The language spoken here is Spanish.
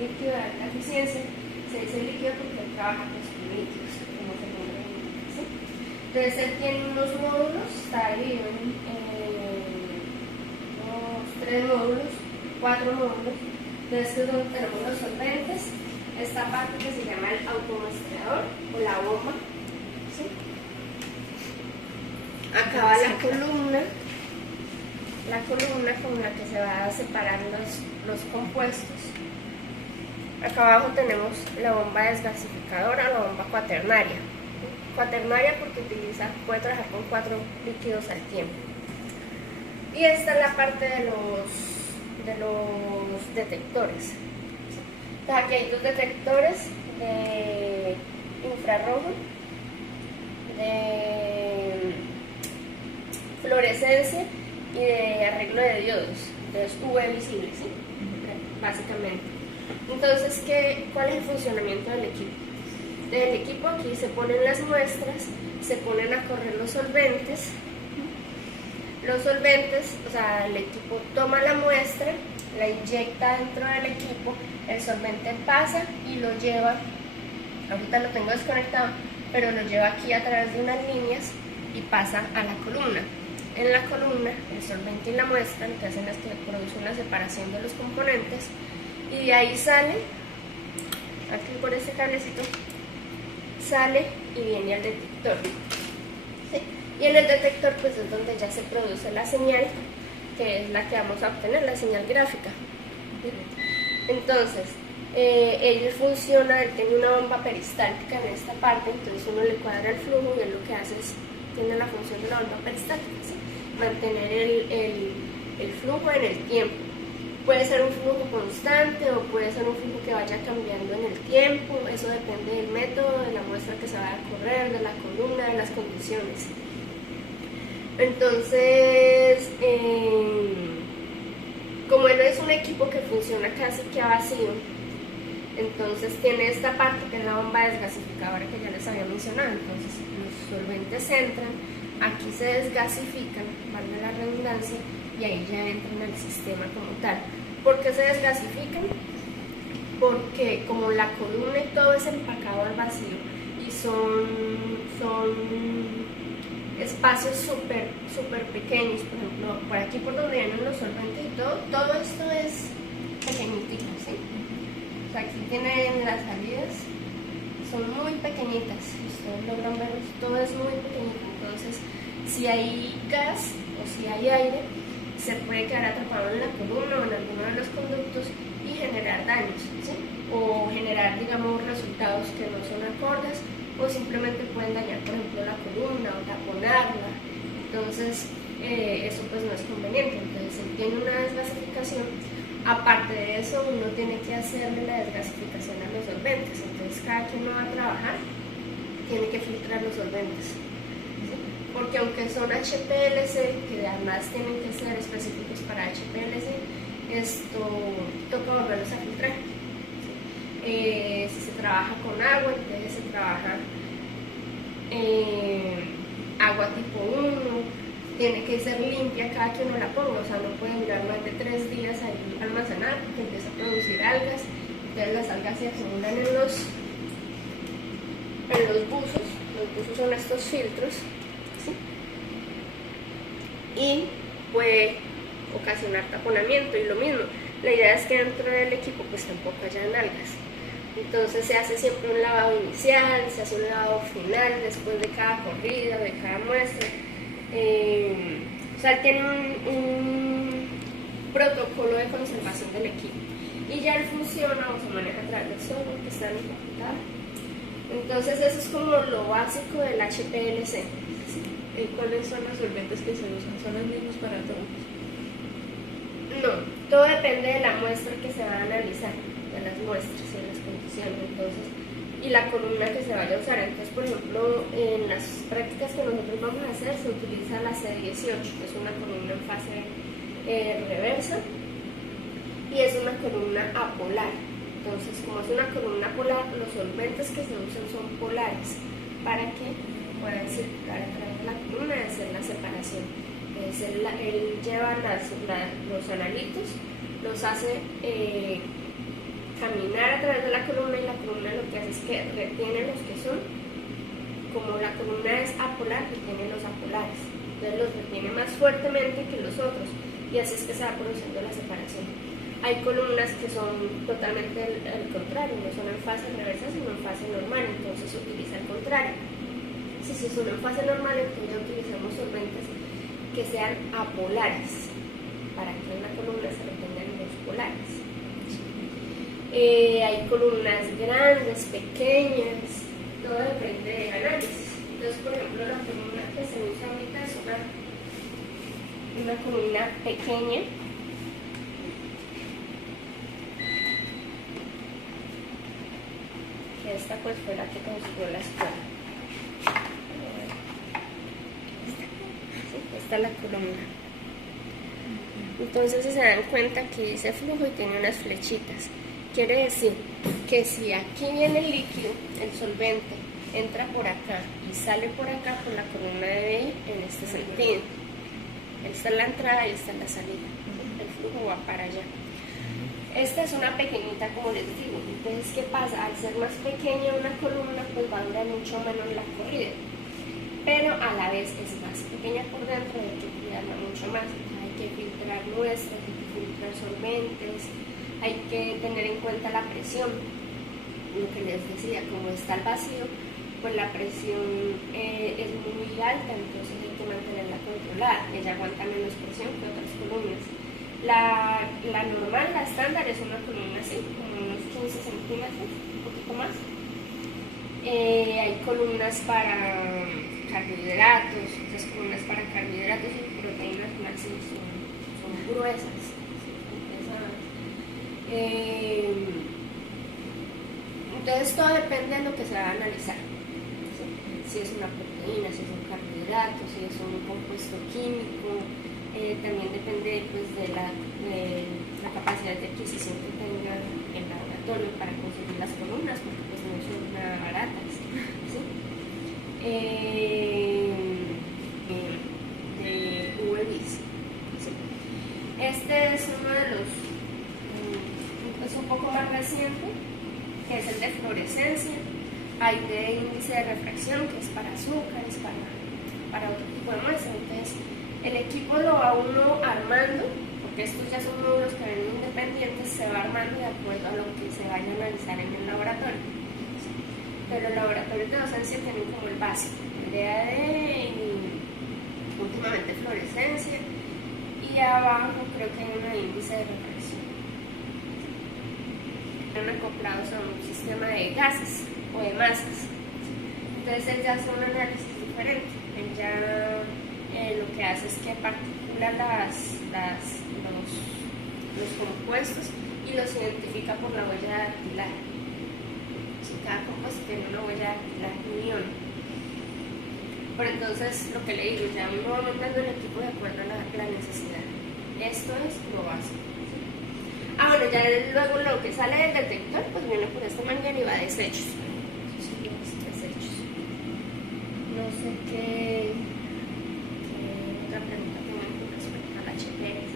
líquido de alta eficiencia. Se dice líquido porque él trabaja con líquidos, como se nombre, ¿sí? Entonces él tiene unos módulos, está dividido en tres módulos, 4 módulos. Entonces es donde tenemos los solventes, esta parte que se llama el automuestreador o la bomba, ¿sí? Acá va la columna con la que se va a separar los compuestos. Acá abajo tenemos la bomba desgasificadora, la bomba cuaternaria. Cuaternaria porque puede trabajar con 4 líquidos al tiempo. Y esta es la parte de los detectores. Entonces aquí hay 2 detectores de infrarrojo, de fluorescencia y de arreglo de diodos, entonces UV visible, ¿sí? Básicamente. Entonces, ¿cuál es el funcionamiento del equipo? Del equipo aquí se ponen las muestras, se ponen a correr los solventes. Los solventes, o sea, el equipo toma la muestra, la inyecta dentro del equipo, el solvente pasa y lo lleva, ahorita lo tengo desconectado, pero lo lleva aquí a través de unas líneas y pasa a la columna. En la columna, el solvente y la muestra lo que hacen es que produce una separación de los componentes y de ahí sale, aquí por este cablecito, sale y viene al detector. ¿Sí? Y en el detector pues es donde ya se produce la señal, que es la que vamos a obtener, la señal gráfica. ¿Sí? Entonces, él funciona, él tiene una bomba peristáltica en esta parte, entonces uno le cuadra el flujo y él lo que hace es, tiene la función de la bomba peristáltica, ¿sí? Mantener el flujo en el tiempo. Puede ser un flujo constante o puede ser un flujo que vaya cambiando en el tiempo, eso depende del método, de la muestra que se va a correr, de la columna, de las condiciones. Entonces, como él es un equipo que funciona casi que a vacío, entonces tiene esta parte que es la bomba desgasificadora que ya les había mencionado. Entonces los solventes entran, aquí se desgasifican, valga la redundancia, y ahí ya entran al sistema como tal. ¿Por qué se desgasifican? Porque como la columna y todo es empacado al vacío y son espacios súper pequeños, por ejemplo, por aquí por donde vienen los solventes y todo esto es pequeñitito, ¿sí? O sea, aquí tienen las salidas, son muy pequeñitas, ustedes logran verlos, todo es muy pequeñito, entonces si hay gas o si hay aire, se puede quedar atrapado en la columna o en alguno de los conductos y generar daños, ¿sí? O generar, digamos, resultados que no son acordes, o simplemente pueden dañar, por ejemplo, la columna o taponarla. Entonces, eso pues no es conveniente. Entonces, él tiene una desgasificación. Aparte de eso, uno tiene que hacerle la desgasificación a los solventes. Entonces, cada que uno va a trabajar, tiene que filtrar los solventes. ¿Sí? Porque aunque son HPLC, que además tienen que ser específicos para HPLC, esto toca volverlos a filtrar. Si se trabaja con agua, entonces se trabaja agua tipo 1, tiene que ser limpia cada que uno la ponga, o sea, no puede durar más de 3 días ahí almacenada porque empieza a producir algas, entonces las algas se acumulan en los buzos son estos filtros, ¿sí? Y puede ocasionar taponamiento y lo mismo, la idea es que dentro del equipo pues tampoco hayan algas. Entonces se hace siempre un lavado inicial, se hace un lavado final después de cada corrida, de cada muestra. O sea, tiene un protocolo de conservación del equipo. Y ya él funciona o se maneja a través del software que está en el computador. Entonces eso es como lo básico del HPLC. ¿Y cuáles son los solventes que se usan? ¿Son los mismos para todos? No, todo depende de la muestra que se va a analizar, de las muestras y de las condiciones, entonces, y la columna que se vaya a usar. Entonces, por ejemplo, en las prácticas que nosotros vamos a hacer se utiliza la C18, que es una columna en fase reversa, y es una columna apolar. Entonces, como es una columna polar, los solventes que se usan son polares, para que puedan circular a través de la columna y hacer la separación. Él lleva los analitos, los hace caminar a través de la columna, y la columna lo que hace es que retiene los que son, como la columna es apolar, retiene los apolares, entonces los retiene más fuertemente que los otros, y así es que se va produciendo la separación. Hay columnas que son totalmente al contrario, no son en fase reversa sino en fase normal, entonces se utiliza el contrario. Si son en fase normal, entonces utilizamos solventes que sean apolares, para que en la columna se retengan los polares. Hay columnas grandes, pequeñas, todo depende del análisis. Entonces, por ejemplo, la columna que se usa ahorita es una columna pequeña, que esta pues fue la que construyó la escuela. Esta es la columna. Entonces, si se dan cuenta que dice flujo y tiene unas flechitas, quiere decir que si aquí viene el líquido, el solvente, entra por acá y sale por acá, pues la columna debe ir en este sentido. Esta es la entrada y esta es la salida. El flujo va para allá. Esta es una pequeñita, como les digo. Entonces, ¿qué pasa? Al ser más pequeña una columna, pues va a durar mucho menos la corrida, pero a la vez es más pequeña por dentro, hay que cuidarla mucho más. Hay que filtrar muestras, hay que filtrar solventes, hay que tener en cuenta la presión. Lo que les decía, como está el vacío, pues la presión es muy alta, entonces hay que mantenerla controlada. Ella aguanta menos presión que otras columnas. La normal, la estándar, es una columna así, como unos 15 centímetros, un poquito más. Hay columnas para carbohidratos, esas columnas para carbohidratos y proteínas más son gruesas, son pesadas. Entonces todo depende de lo que se va a analizar. Si es una proteína, si es un carbohidrato, si es un compuesto químico. También depende pues, de la capacidad de adquisición que tenga el laboratorio para conseguir las columnas, porque pues no son nada baratas, ¿sí? De UVs, ¿sí? Este es uno de los, es un poco más reciente, que es el de fluorescencia. Hay de índice de refracción, que es para azúcares, para otro tipo de muestras. Entonces, el equipo lo va uno armando, porque estos ya son módulos que ven independientes, se va armando de acuerdo a lo que se vaya a analizar en el laboratorio. Pero los laboratorios de docencia tienen como el básico, el DAD, últimamente fluorescencia, y abajo creo que hay un índice de refracción. Están acoplados a un sistema de gases o de masas. Entonces él ya hace un análisis diferente. Él ya lo que hace es que particula los compuestos y los identifica por la huella dactilar. Si cada compuesto tiene una huella dactilar, un ion. Pero entonces, lo que le digo, ya uno va montando el equipo de acuerdo a la necesidad. Esto es lo básico. Bueno, ya luego lo que sale del detector, pues viene por esta manguera y va a desechos. No sé qué otra pregunta tengo con respecto al HPLC.